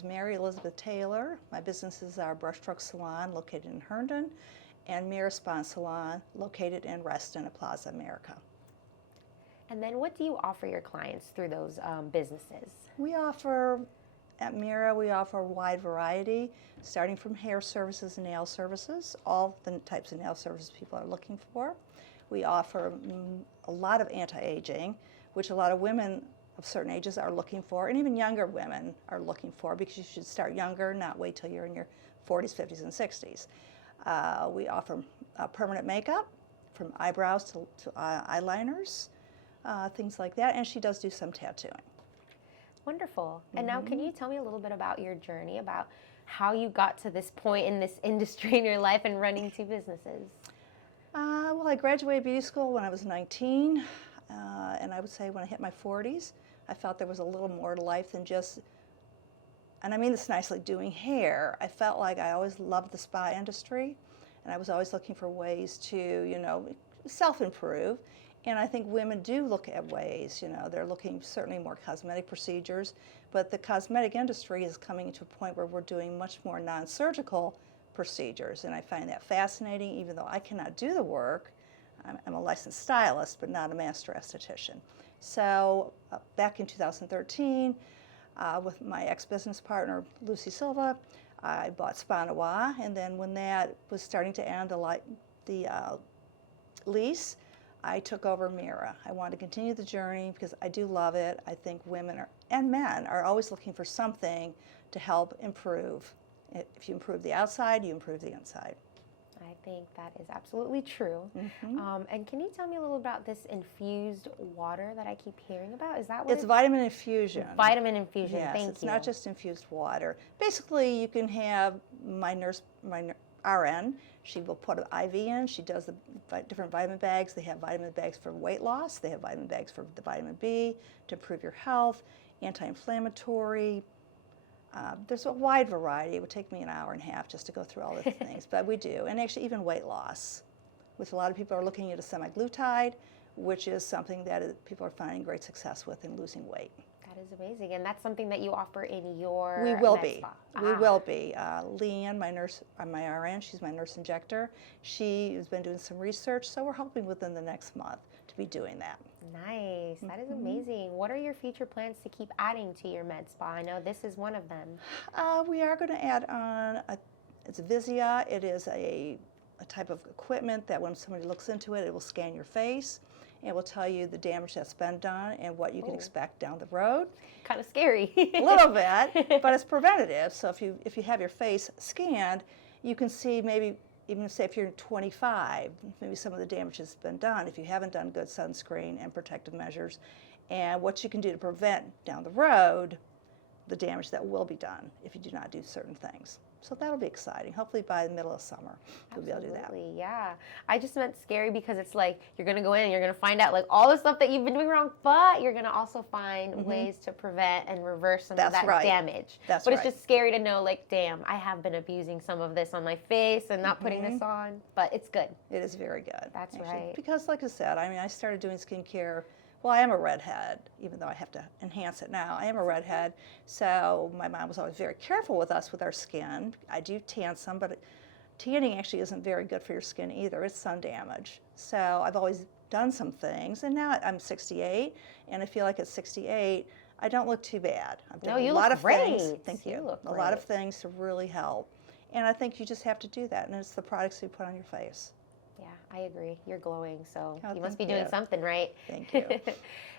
is Mary Elizabeth Taylor. My businesses are Brushstroke Salon, located in Herndon, and Mira Spahn Salon, located in Reston at Plaza America. And then what do you offer your clients through those businesses? At Mira, we offer a wide variety, starting from hair services and nail services, all the types of nail services people are looking for. We offer a lot of anti-aging, which a lot of women of certain ages are looking for, and even younger women are looking for, because you should start younger, not wait till you're in your 40s, 50s, and 60s. We offer permanent makeup, from eyebrows to eyeliners, things like that, and she does do some tattooing. Wonderful. And now can you tell me a little bit about your journey, about how you got to this point in this industry in your life and running two businesses? Well, I graduated beauty school when I was 19, and I would say when I hit my 40s, I felt there was a little more to life than just, and I mean this nicely, doing hair. I felt like I always loved the spa industry, and I was always looking for ways to, self-improve. And I think women do look at ways, they're looking certainly more cosmetic procedures, but the cosmetic industry is coming to a point where we're doing much more non-surgical procedures, and I find that fascinating, even though I cannot do the work. I'm a licensed stylist, but not a master esthetician. So back in 2013, with my ex-business partner, Lucy Silva, I bought Spahn, and then when that was starting to end the lease, I took over Mira. I wanted to continue the journey because I do love it. I think women and men are always looking for something to help improve. If you improve the outside, you improve the inside. I think that is absolutely true. And can you tell me a little about this infused water that I keep hearing about? Is that what it's vitamin infusion? Vitamin infusion. Yes, Thank you. It's not just infused water. Basically, you can have my RN. She will put an IV in. She does the different vitamin bags. They have vitamin bags for weight loss. They have vitamin bags for the vitamin B to improve your health, anti-inflammatory. There's a wide variety. It would take me an hour and a half just to go through all the things, but we do. And actually even weight loss, which a lot of people are looking at a semaglutide, which is something that people are finding great success with in losing weight. That is amazing, and that's something that you offer in your We will med be. spa. We will be. Leanne, my nurse, my RN, she's my nurse injector. She has been doing some research, so we're hoping within the next month to be doing that. Nice. That is amazing. What are your future plans to keep adding to your med spa? I know this is one of them. We are going to add on, it's Vizia. It is a type of equipment that when somebody looks into it, it will scan your face. It will tell you the damage that's been done and what you can expect down the road. Kind of scary. A little bit, but it's preventative. So if you have your face scanned, you can see maybe, even say if you're 25, maybe some of the damage has been done if you haven't done good sunscreen and protective measures, and what you can do to prevent down the road the damage that will be done if you do not do certain things. So that'll be exciting. Hopefully by the middle of summer, we'll be able to do that. Absolutely, yeah. I just meant scary because it's like you're going to go in and you're going to find out like all the stuff that you've been doing wrong, but you're going to also find ways to prevent and reverse some of that damage. But it's just scary to know, like, damn, I have been abusing some of this on my face and not putting this on, but it's good. It is very good. That's right. Because like I said, I mean, I started doing skincare. Well, I am a redhead, even though I have to enhance it now. I am a redhead, so my mom was always very careful with us with our skin. I do tan some, but tanning actually isn't very good for your skin either. It's sun damage. So I've always done some things, and now I'm 68, and I feel like at 68, I don't look too bad. I've done a lot of things. Thank you. A lot of things to really help, and I think you just have to do that, and it's the products you put on your face. Yeah, I agree. You're glowing, so you must be doing something right. Thank you.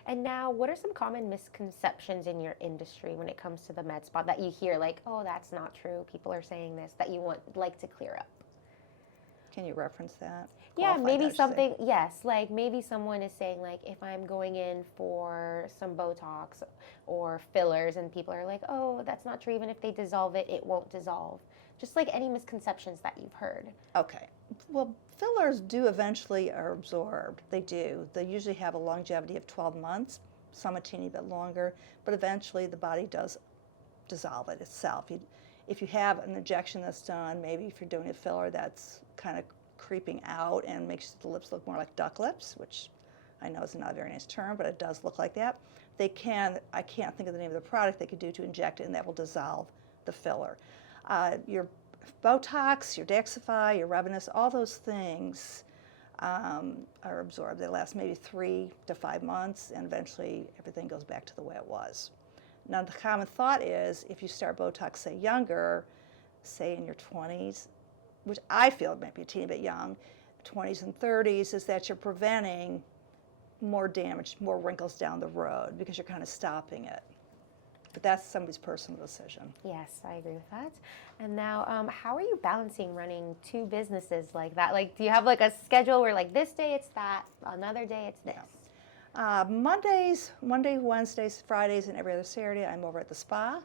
And now, what are some common misconceptions in your industry when it comes to the med spa that you hear, like, oh, that's not true, people are saying this, that you like to clear up? Can you reference that? Yeah, maybe something, yes, like maybe someone is saying, like, if I'm going in for some Botox or fillers and people are like, oh, that's not true, even if they dissolve it, it won't dissolve. Just like any misconceptions that you've heard. Okay. Well, fillers do eventually are absorbed. They do. They usually have a longevity of 12 months, some a teeny bit longer, but eventually the body does dissolve it itself. If you have an injection that's done, maybe if you're doing a filler that's kind of creeping out and makes the lips look more like duck lips, which I know is not a very nice term, but it does look like that. I can't think of the name of the product they could do to inject it, and that will dissolve the filler. Your Botox, your Daxify, your Revenus, all those things are absorbed. They last maybe 3 to 5 months, and eventually everything goes back to the way it was. Now, the common thought is if you start Botox, say, younger, say in your 20s, which I feel might be a teeny bit young, 20s and 30s, is that you're preventing more damage, more wrinkles down the road because you're kind of stopping it. But that's somebody's personal decision. Yes, I agree with that. And now, how are you balancing running 2 businesses like that? Like, do you have like a schedule where like this day it's that, another day it's this? Yeah. Mondays, Wednesdays, Fridays, and every other Saturday, I'm over at the spa.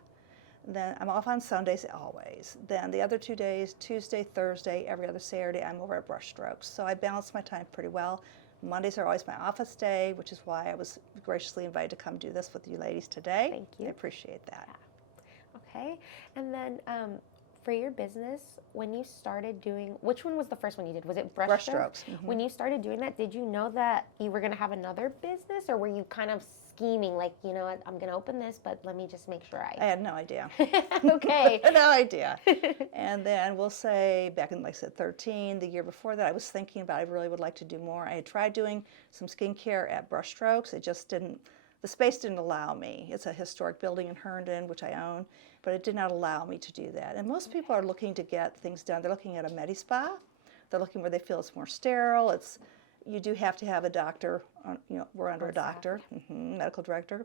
Then I'm off on Sundays always. Then the other 2 days, Tuesday, Thursday, every other Saturday, I'm over at Brushstrokes. So I balance my time pretty well. Mondays are always my office day, which is why I was graciously invited to come do this with you ladies today. Thank you. I appreciate that. Yeah. Okay. And then for your business, when you started doing, which one was the first one you did? Was it Brushstrokes? Mm-hmm. When you started doing that, did you know that you were going to have another business, or were you kind of scheming like, you know what, I'm going to open this, but let me just make sure I had no idea. Okay. No idea. And then we'll say back in, like I said, 13, the year before that, I was thinking about I really would like to do more. I had tried doing some skincare at Brushstrokes. It just didn't, the space didn't allow me. It's a historic building in Herndon, which I own, but it did not allow me to do that. And most people are looking to get things done. They're looking at a medi-spa. They're looking where they feel it's more sterile. It's, you do have to have a doctor, you know, we're under a doctor, medical director.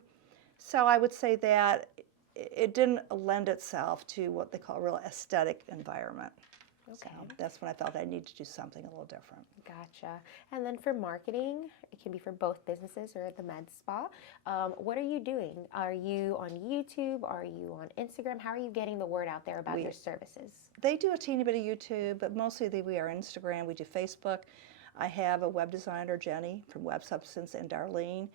So I would say that it didn't lend itself to what they call a real aesthetic environment. Okay. So that's when I felt I needed to do something a little different. Gotcha. And then for marketing, it can be for both businesses or the med spa. What are you doing? Are you on YouTube? Are you on Instagram? How are you getting the word out there about your services? They do a teeny bit of YouTube, but mostly we are Instagram. We do Facebook. I have a web designer, Jenny, from Web Substance, and Darlene.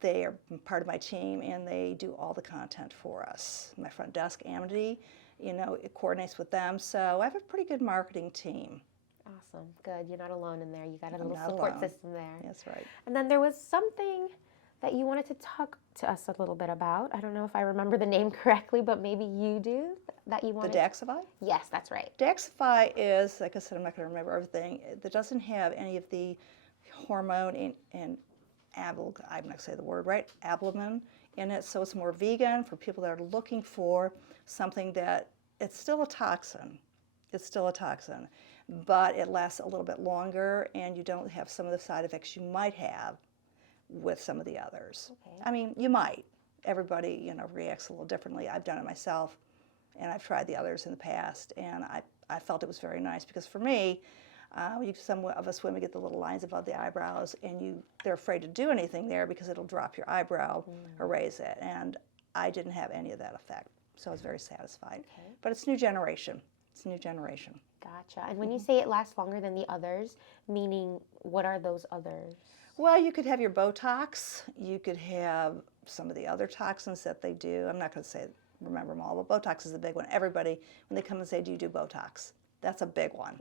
They are part of my team, and they do all the content for us. My front desk, Amity, you know, it coordinates with them. So I have a pretty good marketing team. Awesome. Good. You're not alone in there. You got a little support system there. That's right. And then there was something that you wanted to talk to us a little bit about. I don't know if I remember the name correctly, but maybe you do, that you wanted. The Daxify? Yes, that's right. Daxify is, like I said, I'm not going to remember everything. It doesn't have any of the hormone and I'm not going to say the word right, albumin in it, so it's more vegan for people that are looking for something that, it's still a toxin. It's still a toxin, but it lasts a little bit longer, and you don't have some of the side effects you might have with some of the others. Okay. I mean, you might. Everybody, you know, reacts a little differently. I've done it myself, and I've tried the others in the past, and I felt it was very nice because for me, some of us women get the little lines above the eyebrows, and they're afraid to do anything there because it'll drop your eyebrow or raise it, and I didn't have any of that effect, so I was very satisfied. Okay. But it's new generation. It's a new generation. Gotcha. And when you say it lasts longer than the others, meaning what are those others? Well, you could have your Botox. You could have some of the other toxins that they do. I'm not going to remember them all, but Botox is the big one. Everybody, when they come and say, do you do Botox? That's a big one.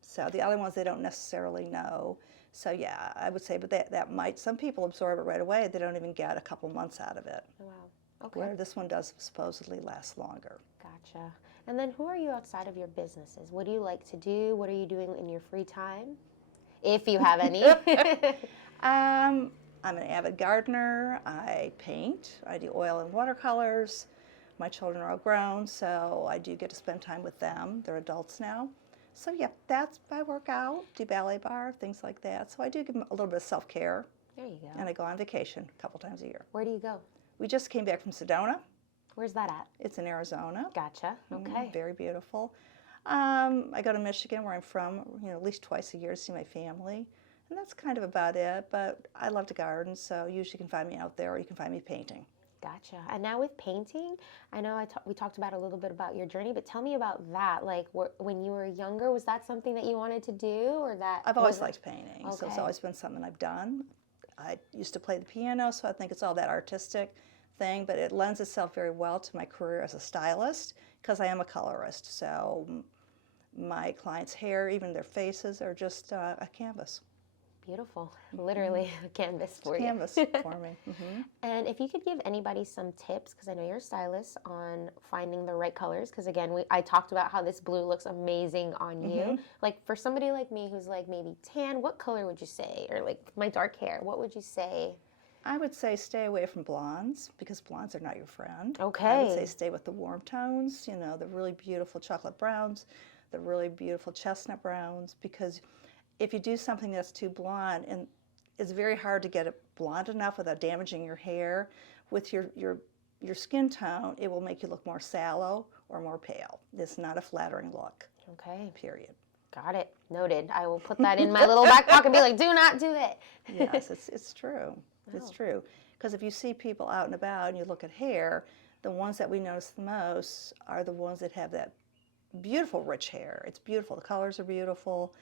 So the other ones they don't necessarily know. So yeah, I would say, but that might, some people absorb it right away. They don't even get a couple months out of it. Oh, wow. Okay. Where this one does supposedly last longer. Gotcha. And then who are you outside of your businesses? What do you like to do? What are you doing in your free time? If you have any. I'm an avid gardener. I paint. I do oil and watercolors. My children are all grown, so I do get to spend time with them. They're adults now. So yeah, I work out, do ballet bar, things like that. So I do give them a little bit of self-care. There you go. And I go on vacation a couple times a year. Where do you go? We just came back from Sedona. Where's that at? It's in Arizona. Gotcha. Okay. Very beautiful. I go to Michigan, where I'm from, you know, at least twice a year to see my family. And that's kind of about it. But I love to garden, so usually you can find me out there, or you can find me painting. Gotcha. And now with painting, I know we talked about a little bit about your journey, but tell me about that. Like when you were younger, was that something that you wanted to do, or that? I've always liked painting, okay. So it's always been something I've done. I used to play the piano, so I think it's all that artistic thing, but it lends itself very well to my career as a stylist because I am a colorist. So my clients' hair, even their faces, are just a canvas. Beautiful. Literally a canvas for you. Canvas for me. And if you could give anybody some tips, because I know you're a stylist, on finding the right colors, because again, I talked about how this blue looks amazing on you. Like for somebody like me who's like maybe tan, what color would you say? Or like my dark hair, what would you say? I would say stay away from blondes because blondes are not your friend. Okay. I would say stay with the warm tones, you know, the really beautiful chocolate browns, the really beautiful chestnut browns, because if you do something that's too blonde, and it's very hard to get it blonde enough without damaging your hair, with your skin tone, it will make you look more sallow or more pale. It's not a flattering look. Okay. Period. Got it. Noted. I will put that in my little back pocket and be like, do not do it. Yes, it's true. It's true. Because if you see people out and about and you look at hair, the ones that we notice the most are the ones that have that beautiful rich hair. It's beautiful. The colors are beautiful.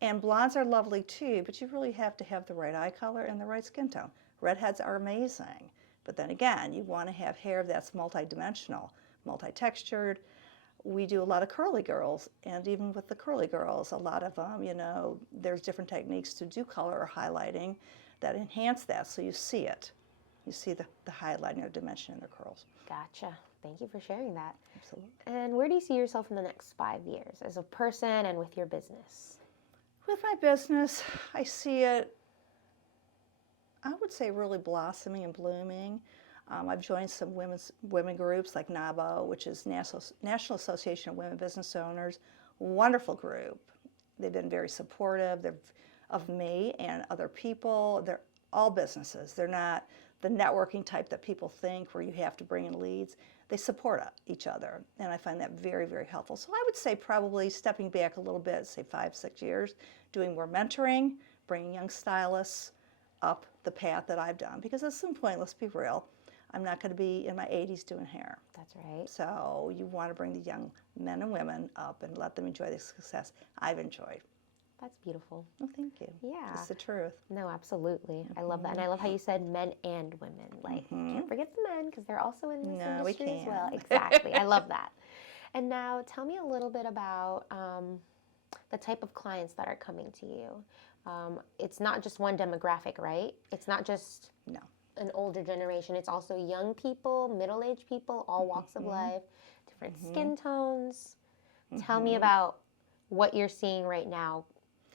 And blondes are lovely too, but you really have to have the right eye color and the right skin tone. Redheads are amazing. But then again, you want to have hair that's multidimensional, multi-textured. We do a lot of curly girls, and even with the curly girls, a lot of them, you know, there's different techniques to do color or highlighting that enhance that so you see it. You see the highlighting or dimension in their curls. Gotcha. Thank you for sharing that. Absolutely. And where do you see yourself in the next 5 years as a person and with your business? With my business, I see it, I would say, really blossoming and blooming. I've joined some women groups like NABO, which is National Association of Women Business Owners. Wonderful group. They've been very supportive of me and other people. They're all businesses. They're not the networking type that people think where you have to bring in leads. They support each other, and I find that very, very helpful. So I would say probably stepping back a little bit, say 5-6 years, doing more mentoring, bringing young stylists up the path that I've done. Because at some point, let's be real, I'm not going to be in my 80s doing hair. That's right. So you want to bring the young men and women up and let them enjoy the success I've enjoyed. That's beautiful. Well, thank you. Yeah. It's the truth. No, absolutely. I love that. And I love how you said men and women. Like, can't forget the men because they're also in this industry as well. Exactly. I love that. And now tell me a little bit about the type of clients that are coming to you. It's not just one demographic, right? It's not just an older generation. It's also young people, middle-aged people, all walks of life, different skin tones. Tell me about what you're seeing right now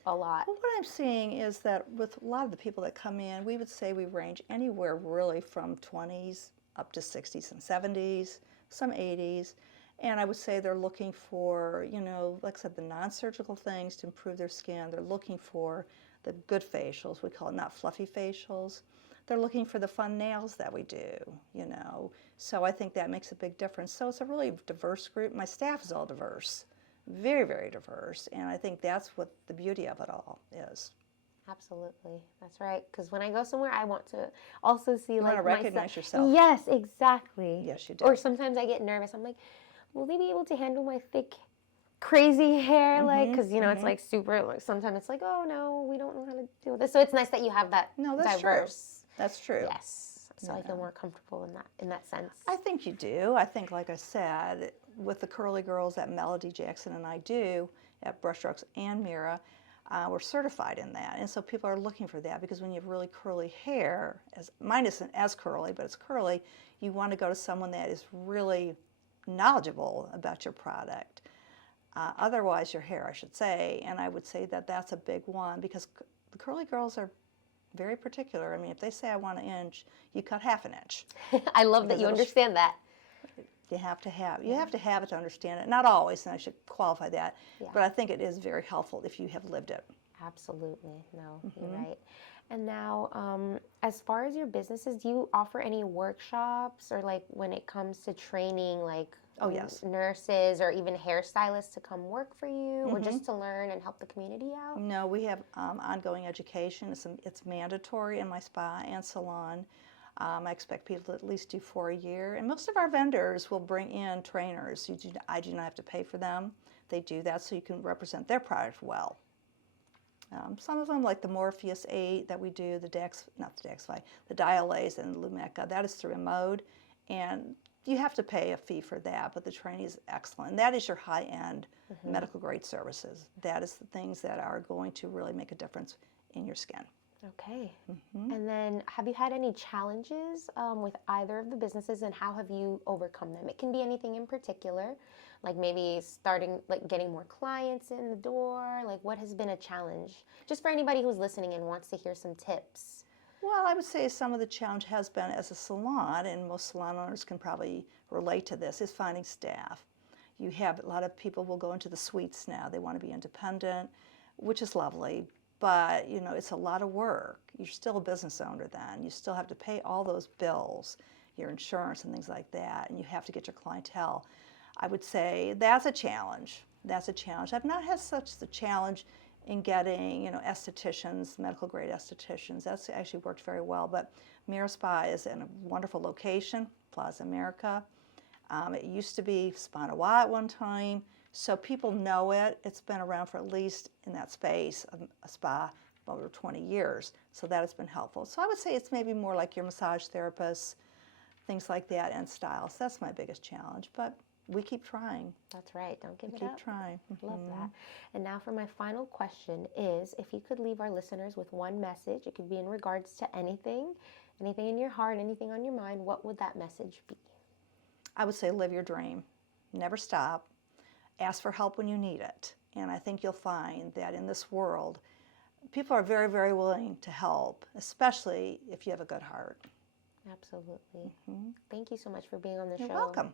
a lot. Well, what I'm seeing is that with a lot of the people that come in, we would say we range anywhere really from 20s up to 60s and 70s, some 80s. And I would say they're looking for, you know, like I said, the non-surgical things to improve their skin. They're looking for the good facials. We call it not fluffy facials. They're looking for the fun nails that we do, you know. So I think that makes a big difference. So it's a really diverse group. My staff is all diverse. Very, very diverse, and I think that's what the beauty of it all is. Absolutely, that's right. Because when I go somewhere, I want to also see you like want to recognize yourself. Yes, exactly. Yes, you do. Or sometimes I get nervous. I'm like, will they be able to handle my thick, crazy hair? Like, because you know it's like super. Like, sometimes it's like, oh no, we don't know how to deal with this. So it's nice that you have that. No, that's diverse. True. That's true. Yes. So I feel more comfortable in that sense. I think you do. I think, like I said, with the curly girls that Melody Jackson and I do at Brushstrokes and Mira, we're certified in that. And so people are looking for that because when you have really curly hair, mine isn't as curly, but it's curly, you want to go to someone that is really knowledgeable about your product. Otherwise, your hair, I should say. And I would say that that's a big one because the curly girls are very particular. I mean, if they say I want an inch, you cut half an inch. I love that you understand that. You have to have it to understand it. Not always, and I should qualify that. Yeah. But I think it is very helpful if you have lived it. Absolutely. No, you're right. And now, as far as your businesses, do you offer any workshops or like when it comes to training, like yes, nurses or even hairstylists to come work for you or just to learn and help the community out? No, we have ongoing education. It's mandatory in my spa and salon. I expect people to at least do 4 a year. And most of our vendors will bring in trainers. I do not have to pay for them. They do that so you can represent their product well. Some of them, like the Morpheus 8 that we do, the Dialays and the Lumeca, that is through a mode. And you have to pay a fee for that, but the training is excellent. And that is your high-end medical grade services. That is the things that are going to really make a difference in your skin. Okay. And then have you had any challenges with either of the businesses, and how have you overcome them? It can be anything in particular, like maybe starting, like getting more clients in the door. Like, what has been a challenge? Just for anybody who's listening and wants to hear some tips. Well, I would say some of the challenge has been as a salon, and most salon owners can probably relate to this, is finding staff. You have a lot of people will go into the suites now. They want to be independent, which is lovely, but you know, it's a lot of work. You're still a business owner then. You still have to pay all those bills, your insurance and things like that, and you have to get your clientele. I would say that's a challenge. That's a challenge. I've not had such the challenge in getting, you know, estheticians, medical grade estheticians. That's actually worked very well. But Mira Spa is in a wonderful location, Plaza America. It used to be Spahn at one time, so people know it. It's been around for at least in that space, a spa, over 20 years. So that has been helpful. So I would say it's maybe more like your massage therapists, things like that, and styles. That's my biggest challenge. But we keep trying. That's right. Don't give it Keep up. trying. Love that. And now for my final question is, if you could leave our listeners with one message, it could be in regards to anything in your heart, anything on your mind, what would that message be? I would say live your dream. Never stop. Ask for help when you need it. And I think you'll find that in this world, people are very, very willing to help, especially if you have a good heart. Absolutely. Thank you so much for being on the show. You're welcome.